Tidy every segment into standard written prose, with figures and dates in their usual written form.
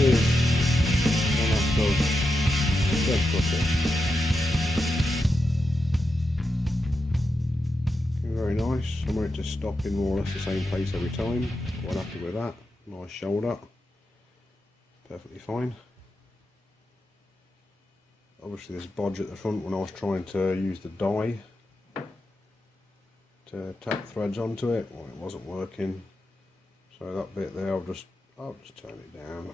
is one of those thread cutters. Very nice. I want it to stop in more or less the same place every time. Quite happy with that. Nice shoulder. Perfectly fine. Obviously there's bodge at the front when I was trying to use the die to tack threads onto it. Well, it wasn't working. So that bit there, I'll just turn it down.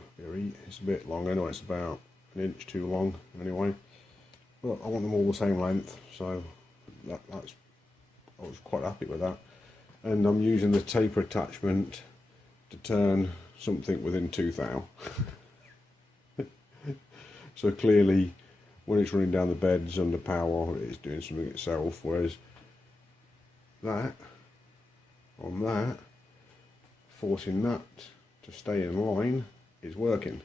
It's a bit long anyway. It's about an inch too long anyway. But I want them all the same length, so that's. I was quite happy with that. And I'm using the taper attachment to turn something within 2 thou. So clearly, when it's running down the beds under power, it's doing something itself. Whereas that, on that, forcing that to stay in line is working.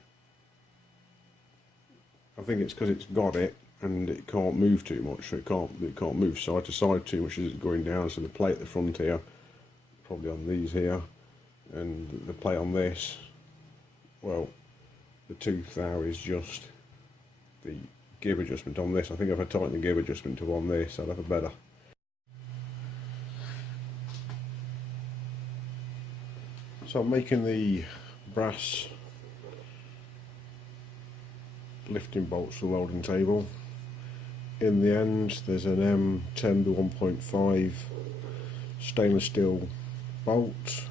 I think it's because it's got it and it can't move too much, so it can't move side to side too much as it's going down. So the plate at the front here, probably on these here, and the plate on this, well, the 2 thou is just the gear adjustment on this. I think if I tighten the gear adjustment to on this, I'd have a better. So I'm making the brass lifting bolts for the welding table. In the end, there's an M10 to 1.5 stainless steel bolt.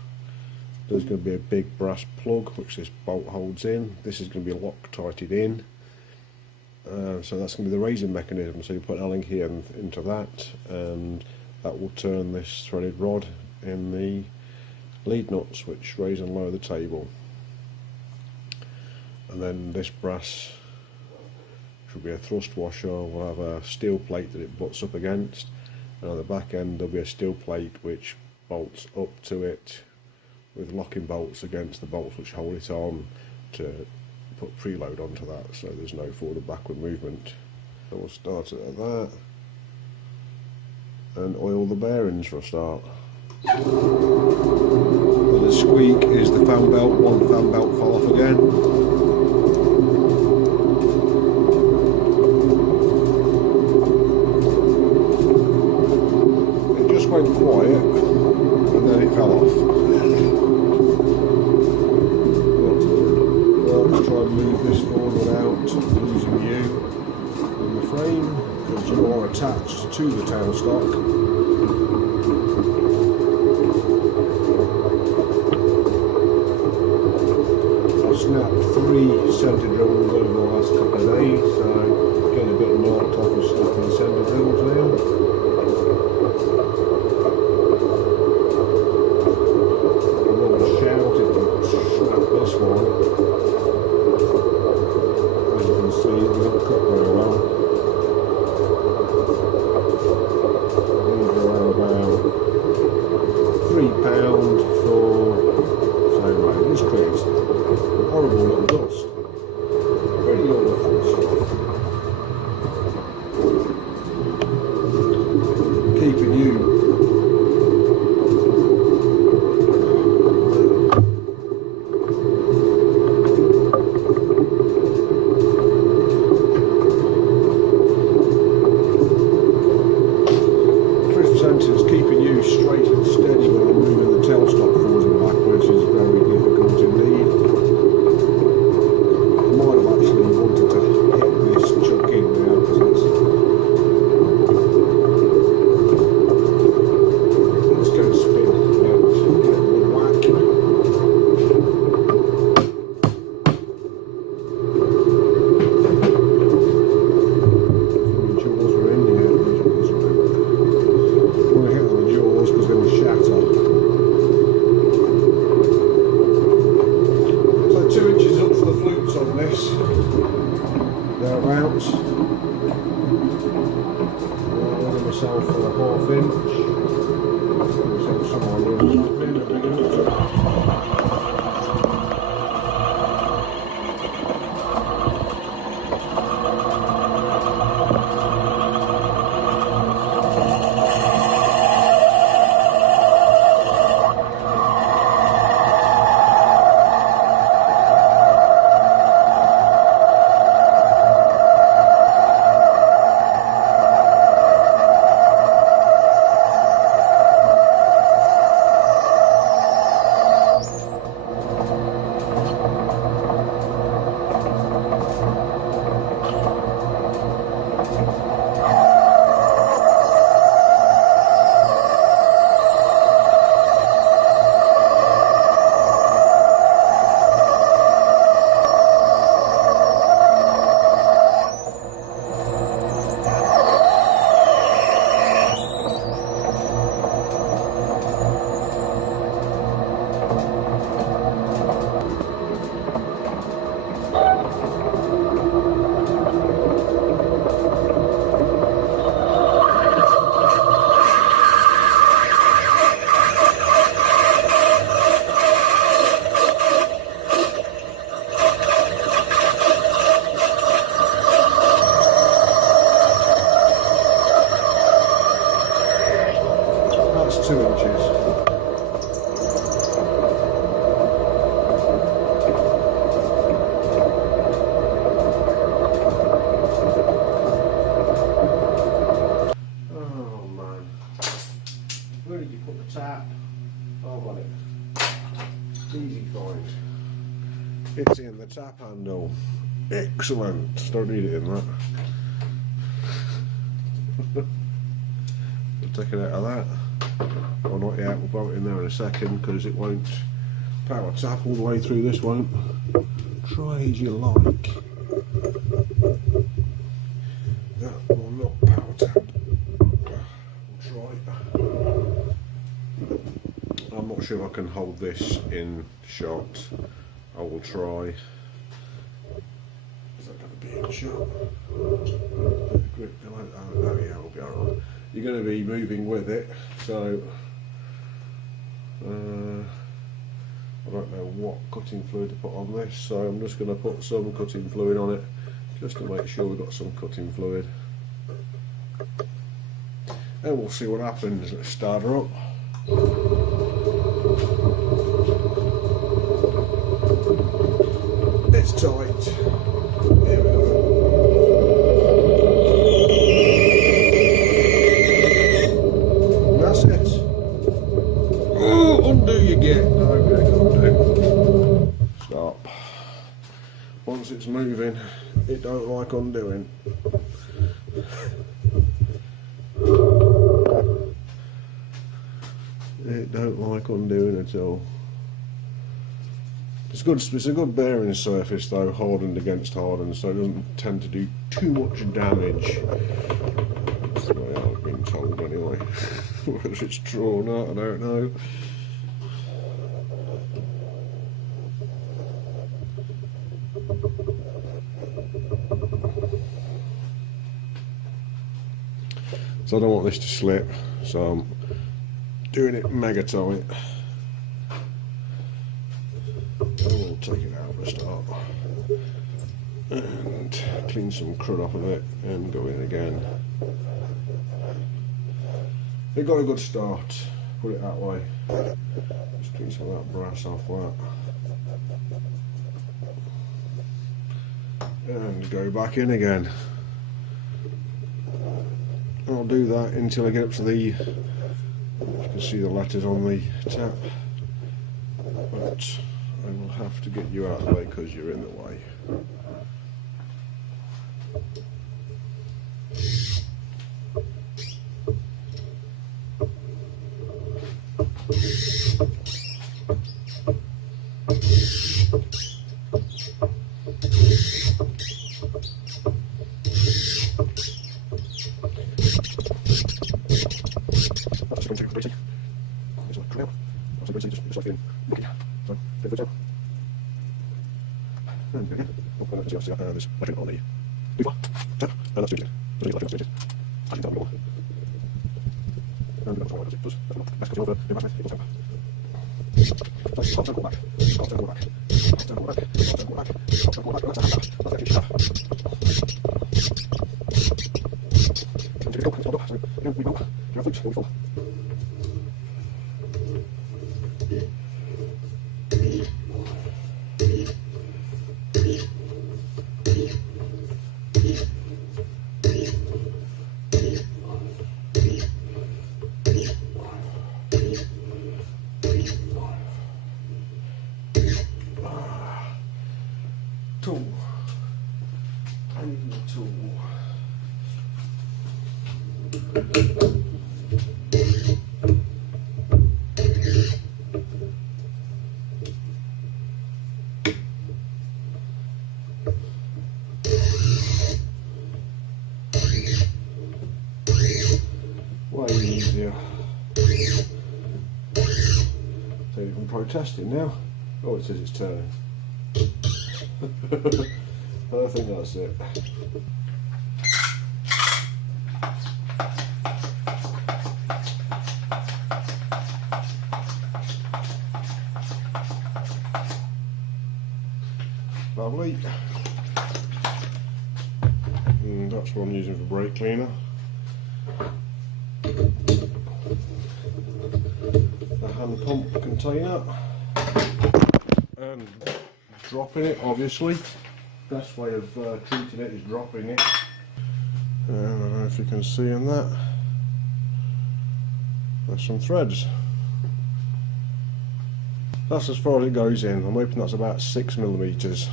There's going to be a big brass plug which this bolt holds in. This is going to be Loctited in. So that's going to be the raising mechanism. So you put an Allen key into that, and that will turn this threaded rod in the lead nuts which raise and lower the table. And then this brass should be a thrust washer. We'll have a steel plate that it butts up against, and on the back end there'll be a steel plate which bolts up to it with locking bolts against the bolts which hold it on to put preload onto that, so there's no forward or backward movement. So we'll start it at that and oil the bearings for a start. And the squeak is the fan belt. One fan belt fell off again. Went quiet and then it fell off. Let's try and move this forward without losing you in the frame, because you are attached to the tailstock. I've snapped 3 centre drills over the last couple of days, so getting a bit knocked off and stuff in the centre drills now. This one, as you can see, it doesn't cut very well. These are around about £3 for, so right, this creates a horrible little dust. Very awful stuff. Keeping you straight and steady when I'm moving the tailstock forwards and backwards is very difficult indeed. I might have actually wanted to hit this chuck in now because it's going to spin out, whack. The jaws are in here, the jaws are in. I'm going to hit on the jaws because they will shatter. So 2 inches up for the flutes on this, thereabouts. I'll give myself a ½ inch. Give myself some idea. It's in the tap handle. Excellent. Don't need it in that. We'll take it out of that. Or not yet, we'll put it in there in a second because it won't power tap all the way through, this won't. Try as you like. That will not power tap. We'll try. I'm not sure if I can hold this in shot. I will try. Is that going to be in shot? Grip like that. Oh yeah, we'll be alright. You're going to be moving with it, so I don't know what cutting fluid to put on this, so I'm just going to put some cutting fluid on it just to make sure we've got some cutting fluid, and we'll see what happens. Let's start her up. It's tight. Here we go. That's it. Oh, undo you get. No, we can't undo. Stop. Once it's moving, it don't like undoing. It don't like undoing at all. It's a good bearing surface though, hardened against hardened, so it doesn't tend to do too much damage. That's the way I've been told anyway. Whether it's true or not, I don't know. So I don't want this to slip, so I'm doing it mega tight. We'll take it out for a start and clean some crud off of it and go in again. It got a good start, put it that way. Just clean some of that brass off that and go back in again. I'll do that until I get up to the, you can see the letters on the tap, but I will have to get you out of the way because you're in the way. There's legend on the lever, tap, and that's doing it. Doesn't get like I can tell more. And that's what it does. That's cutting over, it equals temper. So, go back, go back, go back, go back, go back, that's actually sharp. And we go, so we go, you have flutes, we fall. Tool. I need a tool. Way easier. So you can protesting now. Oh, it says it's turning. I think that's it. Lovely. And that's what I'm using for brake cleaner. The hand pump container. And dropping it, obviously. Best way of treating it is dropping it. And I don't know if you can see in that. There's some threads. That's as far as it goes in. I'm hoping that's about 6mm.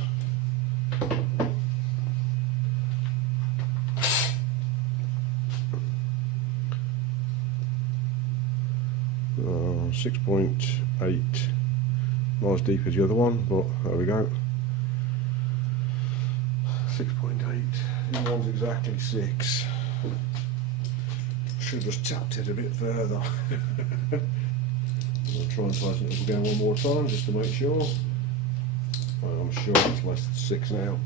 6.8, not as deep as the other one, but there we go. 6.8, the one's exactly 6. Should have just tapped it a bit further. I'll try and tighten it up again one more time just to make sure. Well, I'm sure it's less than 6 now.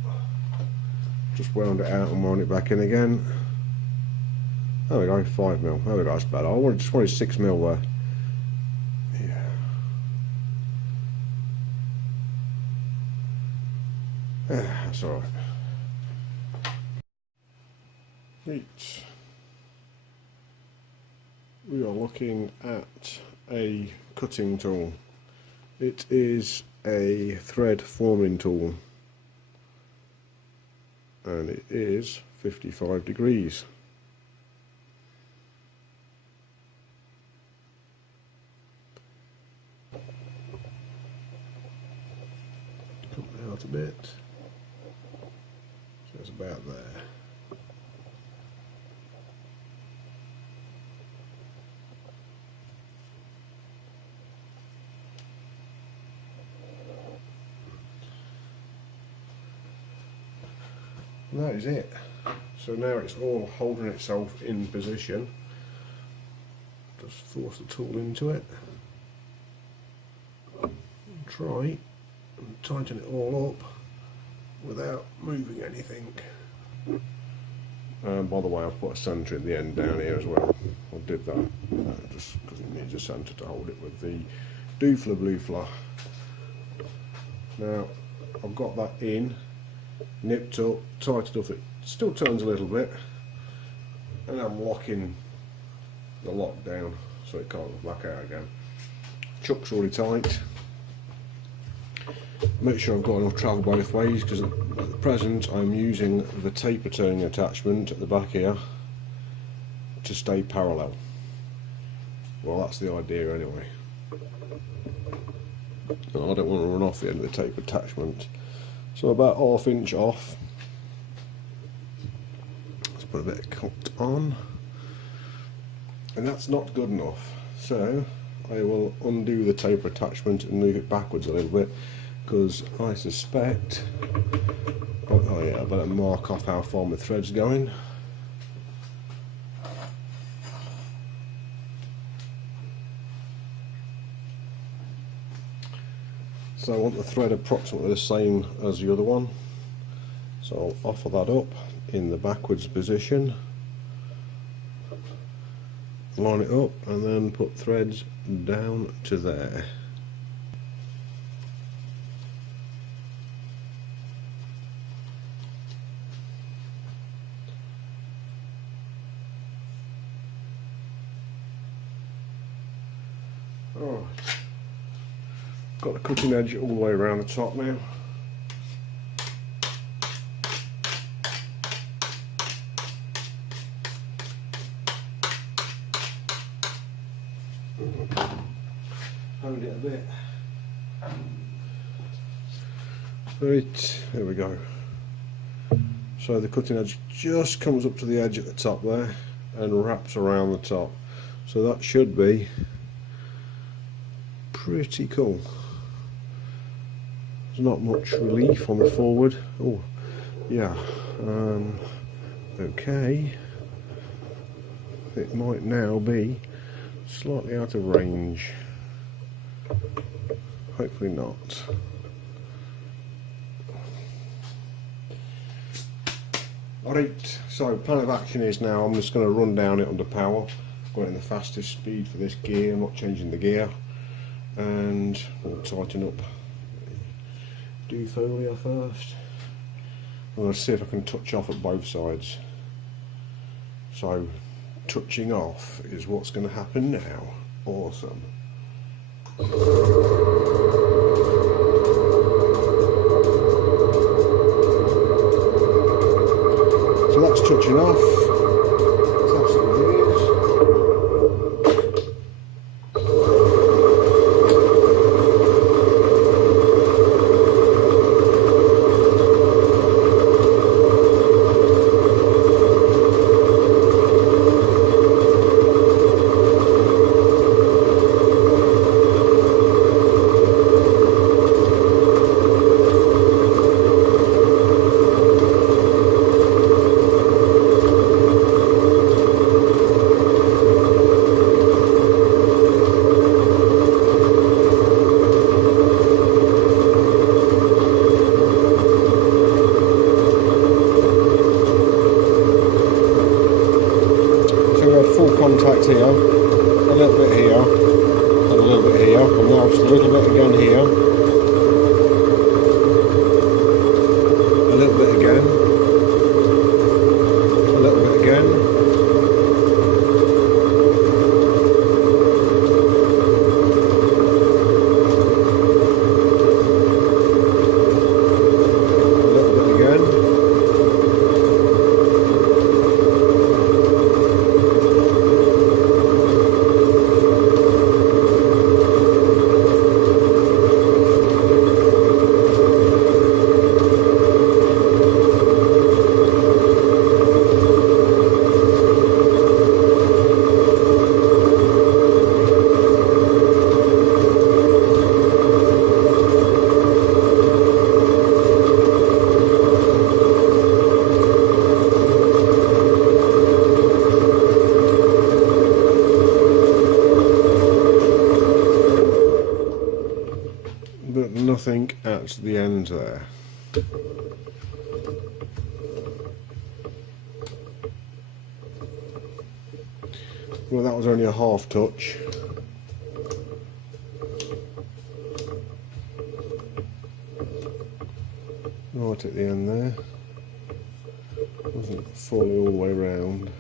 Just wound it out and wound it back in again. There we go, 5mm. There we go, that's better. I just wanted 6mm there. That's alright. Right. We are looking at a cutting tool. It is a thread forming tool and it is 55 degrees. Come out a bit. So it's about there. And that is it. So now it's all holding itself in position. Just force the tool into it. And try and tighten it all up without moving anything. And by the way, I've put a centre in the end down here as well. I did that just because it needs a centre to hold it with the doofla bloofla. Now I've got that in, nipped up, tightened up. It still turns a little bit, and I'm locking the lock down so it can't go back out again. Chuck's really tight. Make sure I've got enough travel both ways, because at the present I'm using the taper turning attachment at the back here to stay parallel. Well, that's the idea anyway. I don't want to run off the end of the taper attachment, so about 1/2 inch off. Let's put a bit of cut on, and that's not good enough, so I will undo the taper attachment and move it backwards a little bit, because I suspect, oh yeah, I better mark off how far my thread's going. So I want the thread approximately the same as the other one, so I'll offer that up in the backwards position, line it up and then put threads down to there. Alright, got the cutting edge all the way around the top now. Hold it a bit. Right, there we go. So the cutting edge just comes up to the edge at the top there and wraps around the top. So that should be pretty cool. There's not much relief on the forward. Oh, yeah. Okay. It might now be slightly out of range. Hopefully not. Alright, so plan of action is now I'm just going to run down it under power. Got it in the fastest speed for this gear, I'm not changing the gear. And we'll tighten up the doofolia first. I'm going to see if I can touch off at both sides. So touching off is what's going to happen now. Awesome. So that's touching off. Let's have some of these. that's the end there. Well, that was only a half touch. Right at the end there. Wasn't fully all the way round.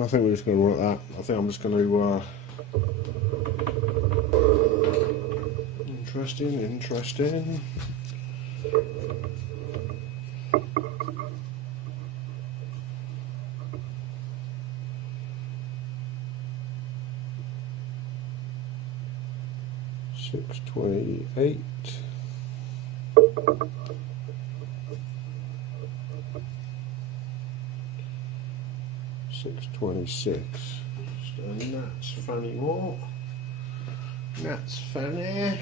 I think we're just going to run at that. I think I'm just going to... Interesting. 628. 626. And that's funny more. That's funny.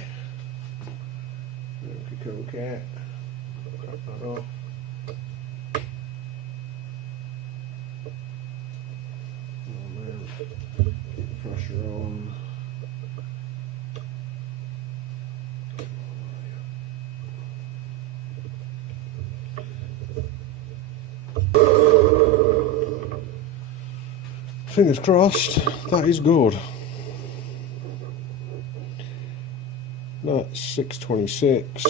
Cool cat. Cut that off. Keep pressure on. Fingers crossed, that is good. That's 626.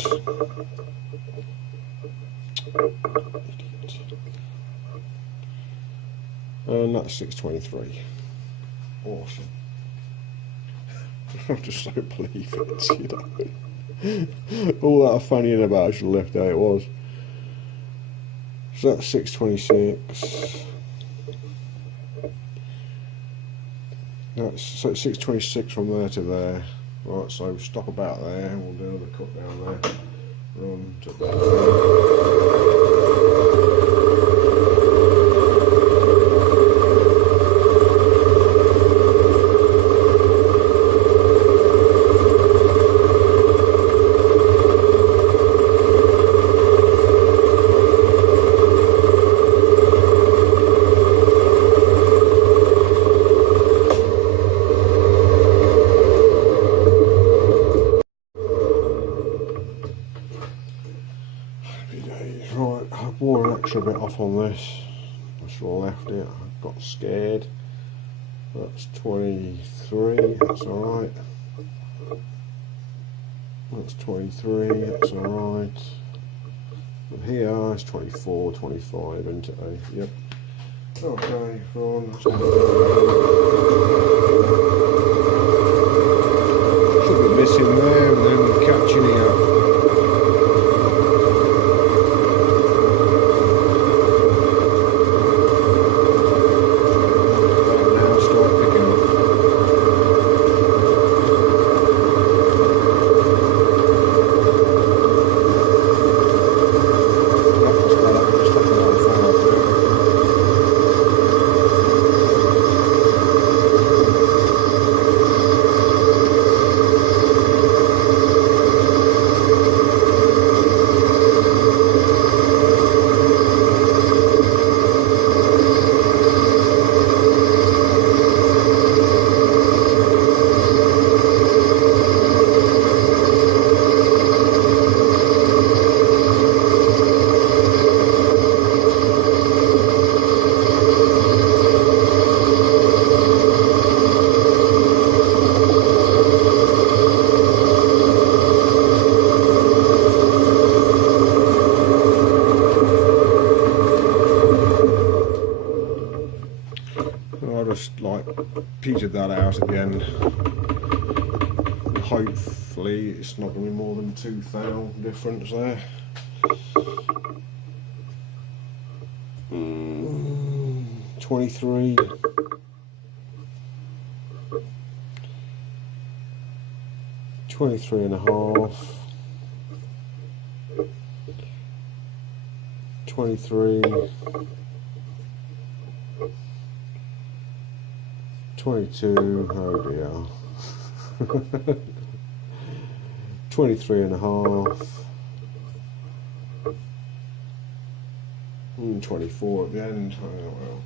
And that's 623. Awesome. I just don't believe it, you know. All that fannying about I should have left how it was. So that's 626. That's so 626 from there to there. Right, so stop about there, we'll do another cut down there. Run to there. Right, I wore an extra bit off on this. I should have left it. I got scared. That's 23, that's alright. That's 23, that's alright. And here it's 24, 25, isn't it? Yep. Okay, run. Should be missing there and then catching here. Just like petered that out at the end. Hopefully it's not going to be more than 2 thou difference there. 23. 23 and a half. 23. 22, oh dear. 23 and a half. 24 at the end. Oh well.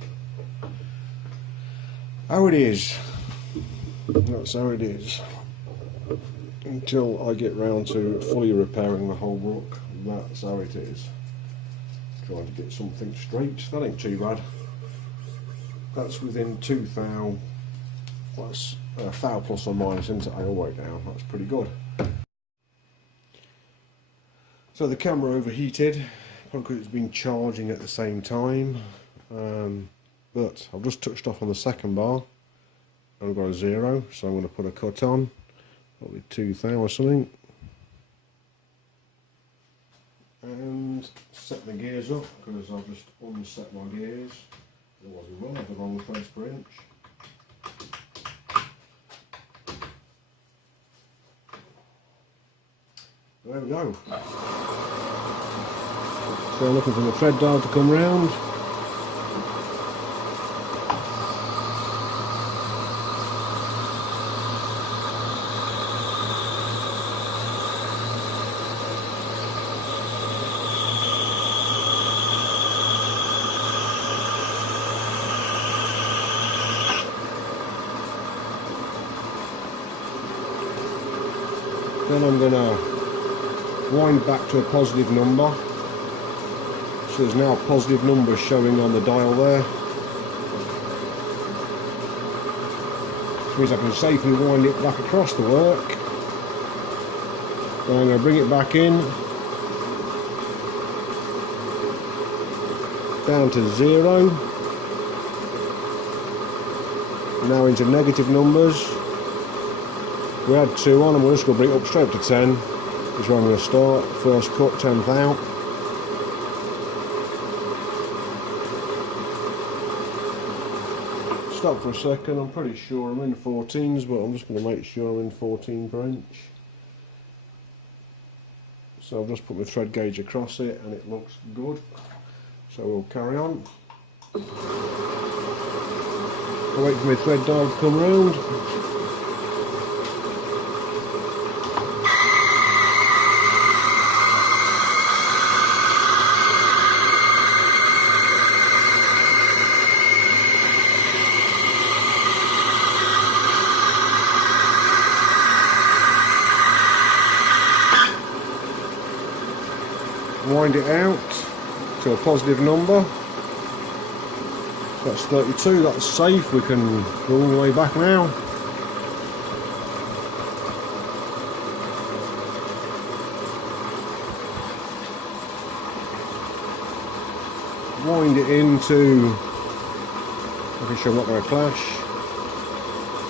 How it is. That's how it is. until I get round to fully repairing the whole rook. That's how it is. Trying to get something straight. That ain't too bad. That's within 2 thou. That's a thou plus or minus, isn't it? All the way down. That's pretty good. So the camera overheated, probably because it's been charging at the same time. But I've just touched off on the second bar. I've got a 0, so I'm going to put a cut on. Probably 2 thou or something. And set the gears up, because I've just unset my gears. Otherwise we will have the wrong threads per inch. There we go. So looking for the thread dial to come round. Then I'm going to wind back to a positive number. So there's now positive numbers showing on the dial there. Which means I can safely wind it back across the work. Then I'm going to bring it back in. Down to 0. Now into negative numbers. We had 2 on and we're just going to bring it up straight up to 10. This is where I'm going to start. First cut, 10 thou. Stop for a second. I'm pretty sure I'm in 14s, but I'm just going to make sure I'm in 14 per inch. So I've just put my thread gauge across it and it looks good. So we'll carry on. I'll wait for my thread dial to come round. Wind it out to a positive number. That's 32, that's safe, we can go all the way back now. Wind it into, making sure I'm not going to clash,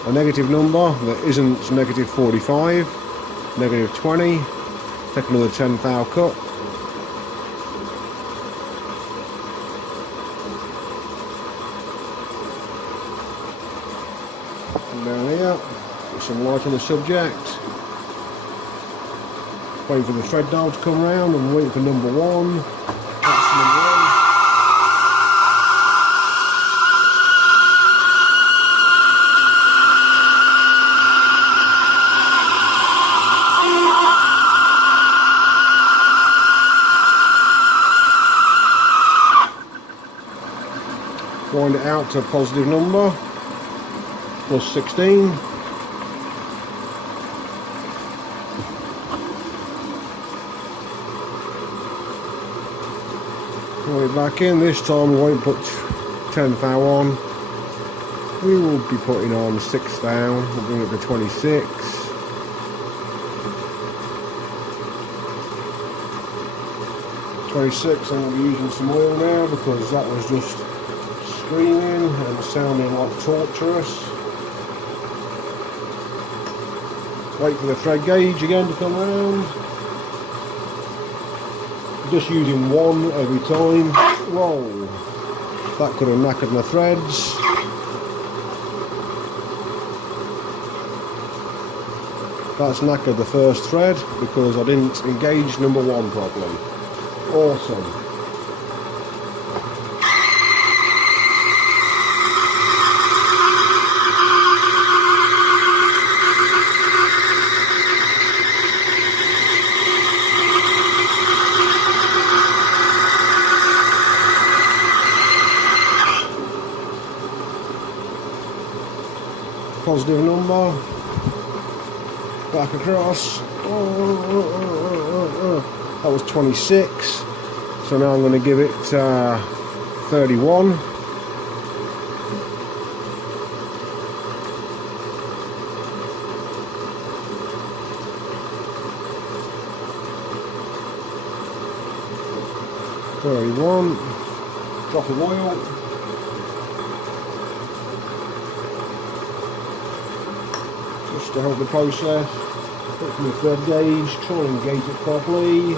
a negative number that isn't negative 45, negative 20, take another 10 thou cut. Down here, put some light on the subject, waiting for the thread dial to come round. I'm waiting for number 1. That's number 1. Wind it out to a positive number. Plus 16. Pull it back in. This time we won't put 10 thou on. We will be putting on 6 thou. We'll bring it to 26. I'm going to be using some oil now because that was just screaming and sounding like torturous. Wait for the thread gauge again to come round. Just using 1 every time. Whoa, that could have knackered my threads. That's knackered the first thread because I didn't engage number 1 properly. Awesome. Positive number. back across. That was 26, so now I'm going to give it 31. Drop of oil. Just to help the process. Put my thread gauge, try and gauge it properly.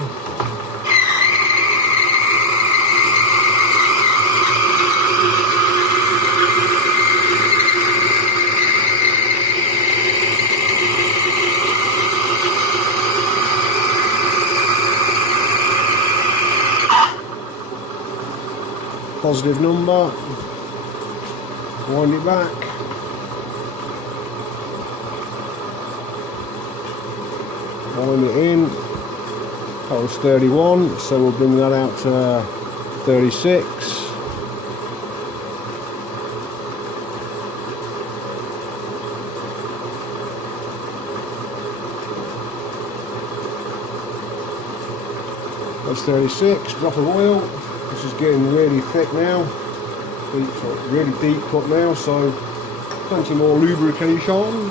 Positive number. Wind it back. Wind it in. That was 31, so we'll bring that out to 36. That's 36. Drop of oil. This is getting really thick now. Really deep cut now, so plenty more lubrication.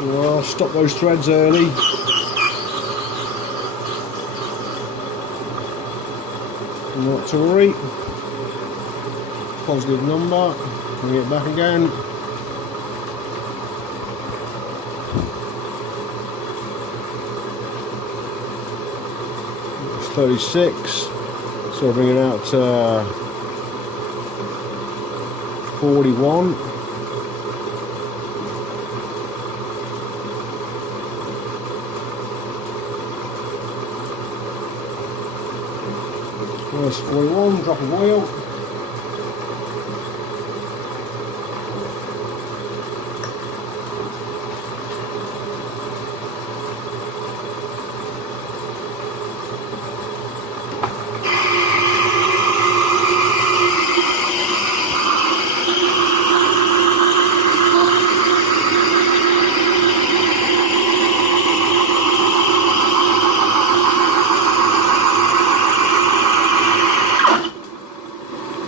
Well, stop those threads early. Not to worry. Positive number. Bring it back again. It's 36. So we'll bring it out to 41. There's 41, drop of oil.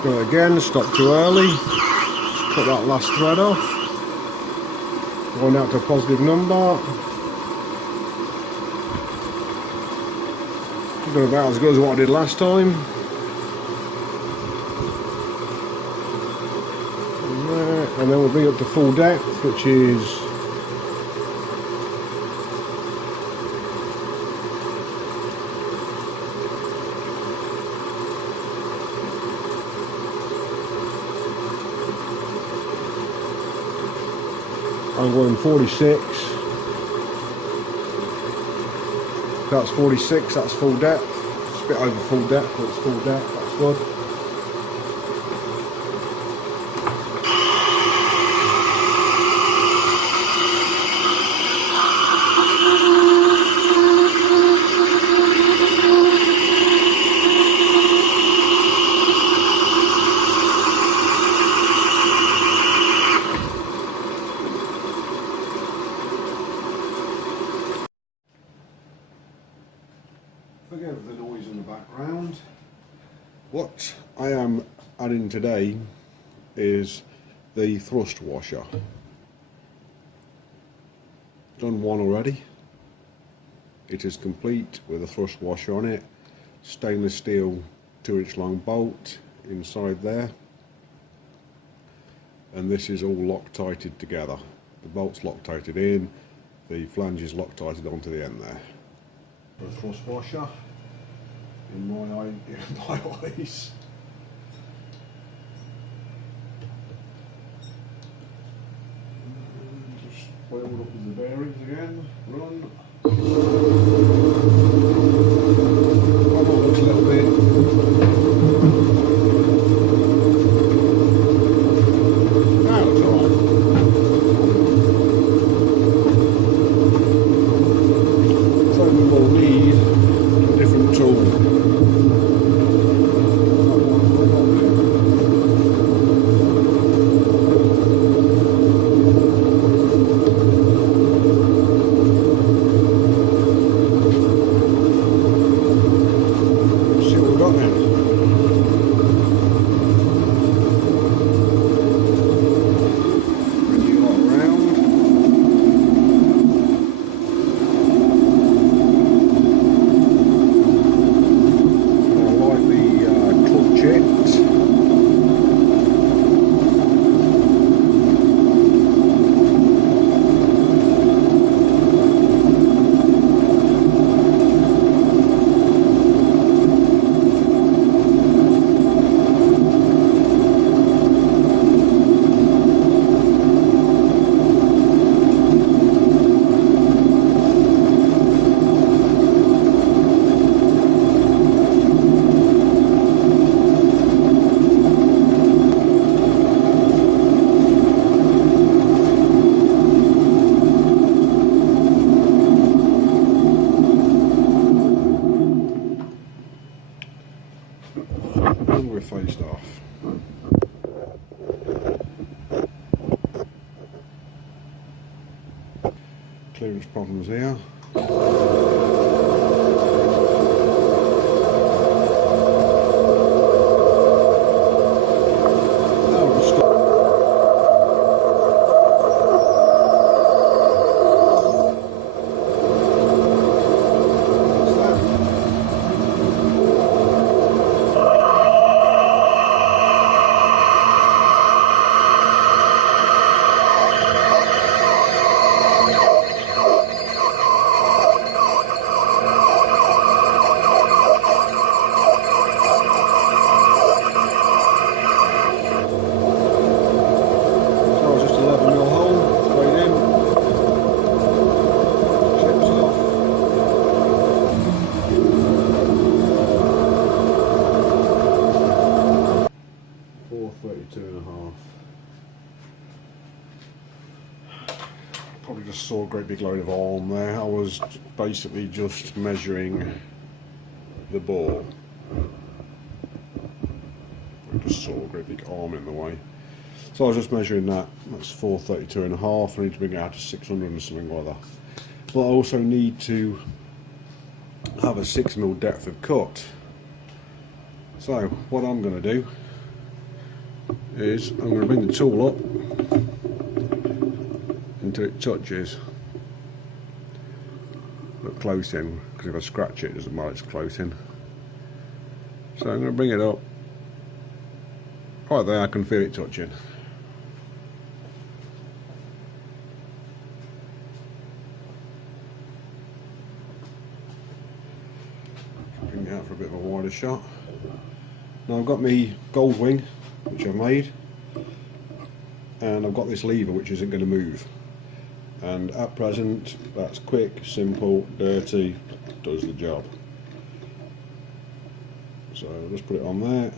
Do it again, stop too early. Just cut that last thread off. Going out to a positive number. Doing about as good as what I did last time. And then we'll bring it up to full depth, which is I'm going 46. That's 46, that's full depth. It's a bit over full depth, but it's full depth, that's good. Forgive the noise in the background. What I am adding today is the thrust washer. Done one already. It is complete with a thrust washer on it. Stainless steel 2-inch long bolt inside there. And this is all Loctited together. The bolt's Loctited in, the flange is Loctited onto the end there. The thrust washer in my eyes. Just oiled up with the bearings again. Run. That looks a little bit. That looks alright. rust off. Clearance problems here. Probably just saw a great big load of arm there. I was basically just measuring the bore. I just saw a great big arm in the way. So I was just measuring that. That's 432 and a half. I need to bring it out to 600 and something like that. But I also need to have a 6mm depth of cut. So what I'm going to do is I'm going to bring the tool up until it touches. Look close in, because if I scratch it, it doesn't matter, it's close in. So I'm going to bring it up. Right there, I can feel it touching. Bring it out for a bit of a wider shot. Now I've got my gold wing, which I've made, and I've got this lever which isn't going to move. And at present, that's quick, simple, dirty, does the job. So I'll just put it on there.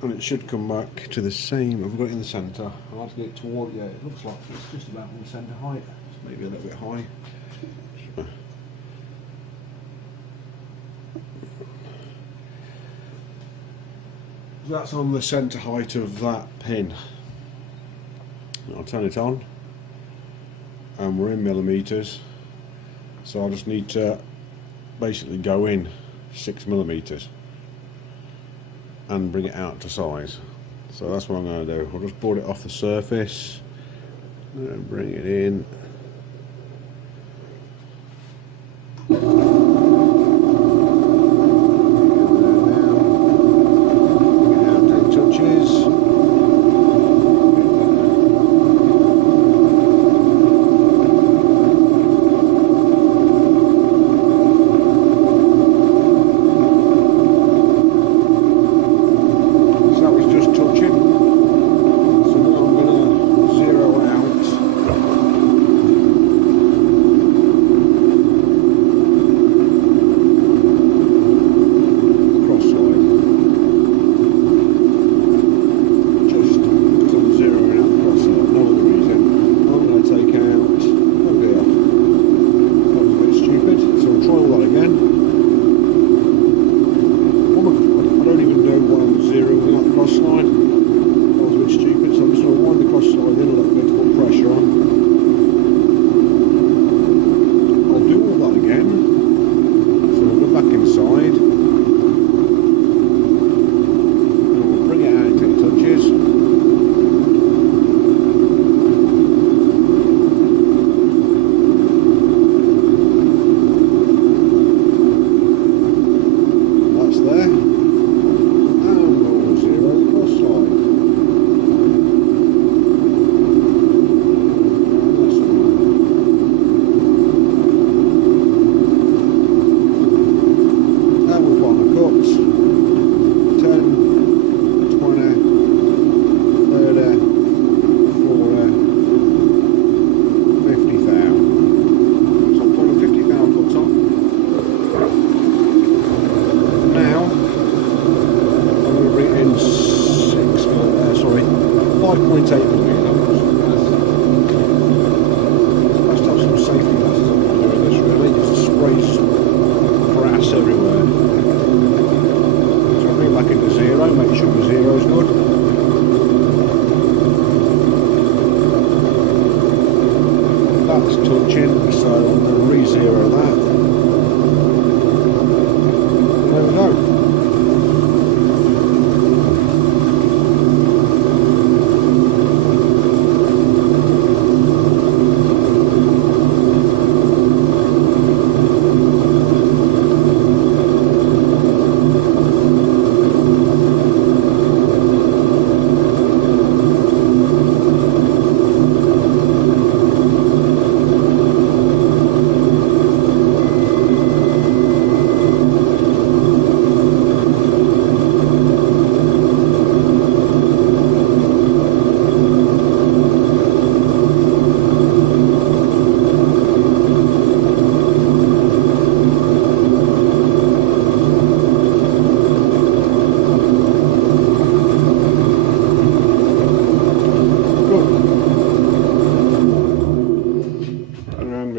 And it should come back to the same. I've got it in the centre. I'll have to get it toward, yeah, it looks like it's just about on centre height. It's maybe a little bit high. That's on the centre height of that pin. I'll turn it on, and we're in millimetres, so I just need to basically go in 6mm and bring it out to size. So that's what I'm going to do. I'll just board it off the surface and bring it in.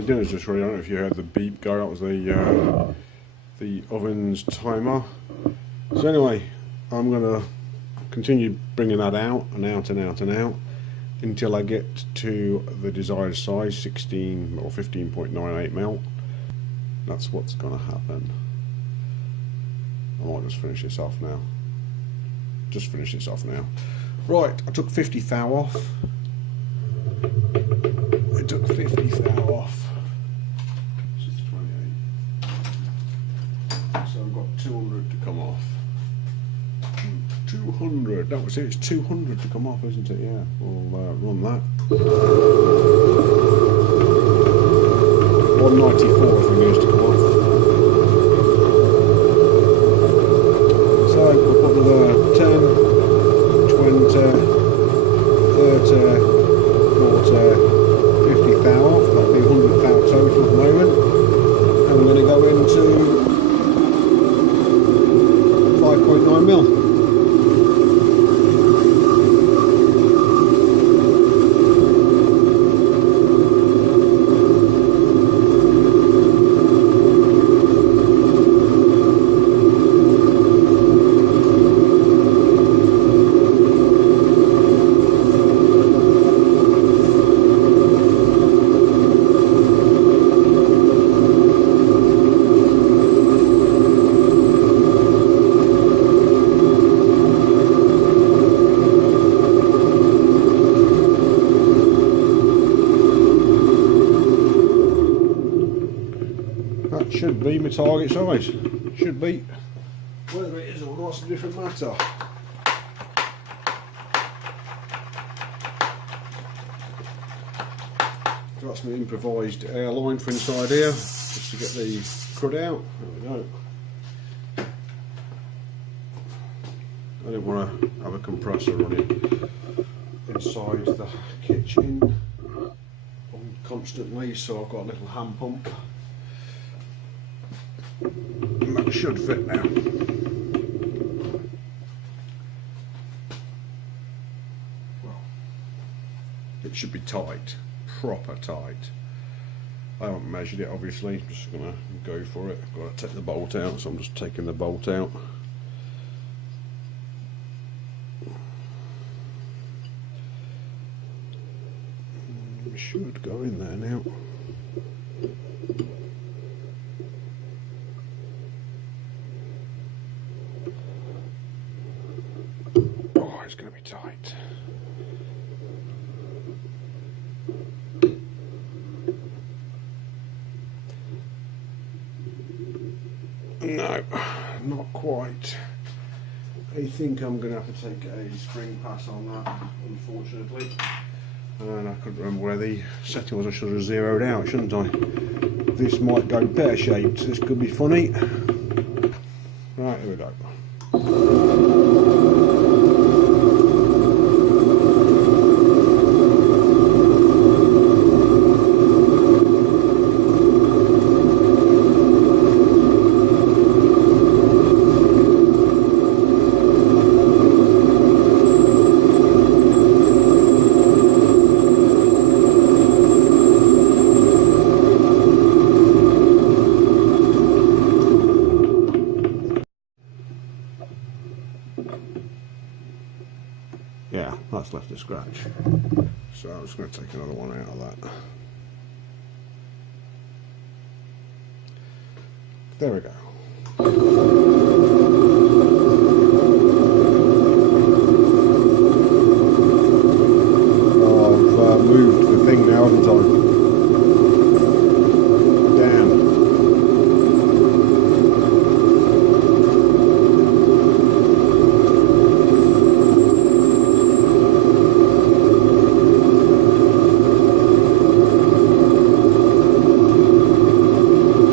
dinner's just ready. I don't know if you heard the beep go. That was the oven's timer. So anyway, I'm gonna continue bringing that out and out and out and out until I get to the desired size, 16 or 15.98 mil. That's what's gonna happen. I might just finish this off now. Just finish this off now. Right, I took 50 thou off. I took 50 thou off. 628. So I've got 200 to come off. 200. That was it. It's 200 to come off, isn't it? Yeah. We'll run that. 194 if we goes to come off. So we'll put another 10, 20, 30, 40, 50 thou off. That'll be 100 thou total at the moment. And we're going to go into 5.9 mil. Should be my target size. Should be. Whether it is or not's a different matter. So that's my improvised air line for inside here, just to get the crud out. There we go. I didn't want to have a compressor running inside the kitchen constantly, so I've got a little hand pump. And that should fit now. Well, it should be tight, proper tight. I haven't measured it obviously, I'm just gonna go for it. I've got to take the bolt out, so I'm just taking the bolt out. It should go in there now. It's going to be tight. No, not quite. I think I'm going to have to take a spring pass on that, unfortunately. And I couldn't remember where the setting was. I should have zeroed out, shouldn't I? This might go pear-shaped. This could be funny. Right, here we go. Yeah, that's left a scratch. So I'm just going to take another one out of that. There we go. Oh, I've moved the thing now, haven't I? Damn.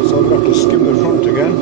So I'm going to have to skim the front again.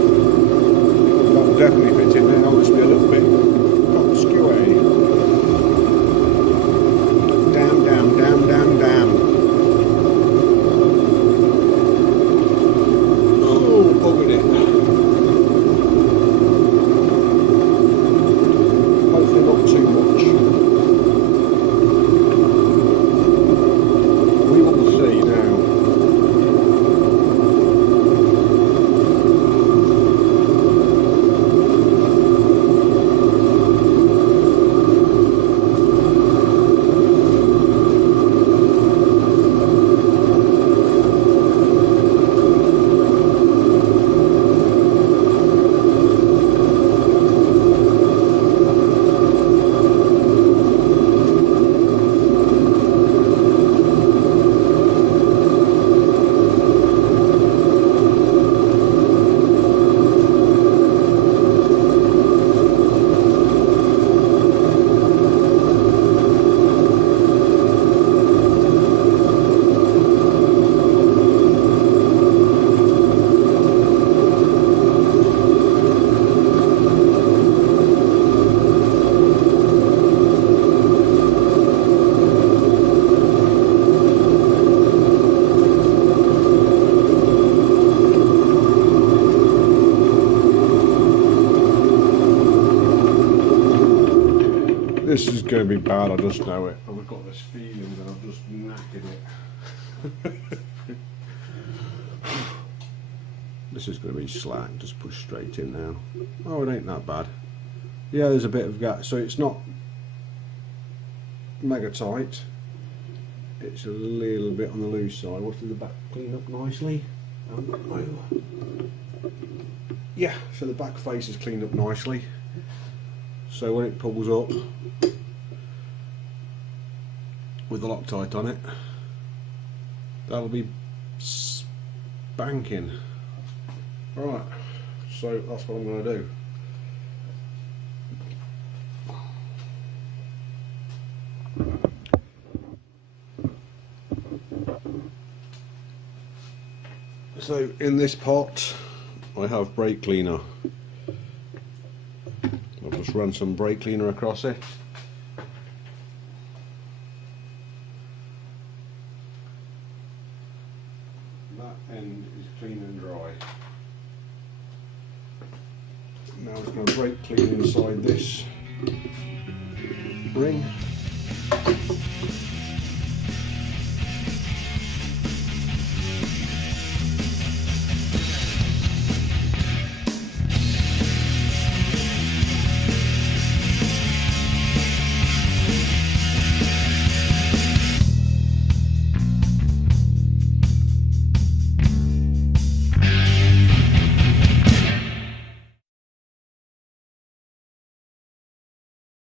This is going to be bad, I just know it. I've got this feeling that I've just knackered it. This is going to be slack, just push straight in now. Oh, it ain't that bad. Yeah, there's a bit of gap, so it's not mega tight. It's a little bit on the loose side. What, did the back clean up nicely? Yeah, so the back face is cleaned up nicely. So when it pulls up with the Loctite on it, that'll be spanking. Right, so that's what I'm going to do. So in this pot I have brake cleaner. I'll just run some brake cleaner across it. That end is clean and dry. Now I'm just going to brake clean inside this ring.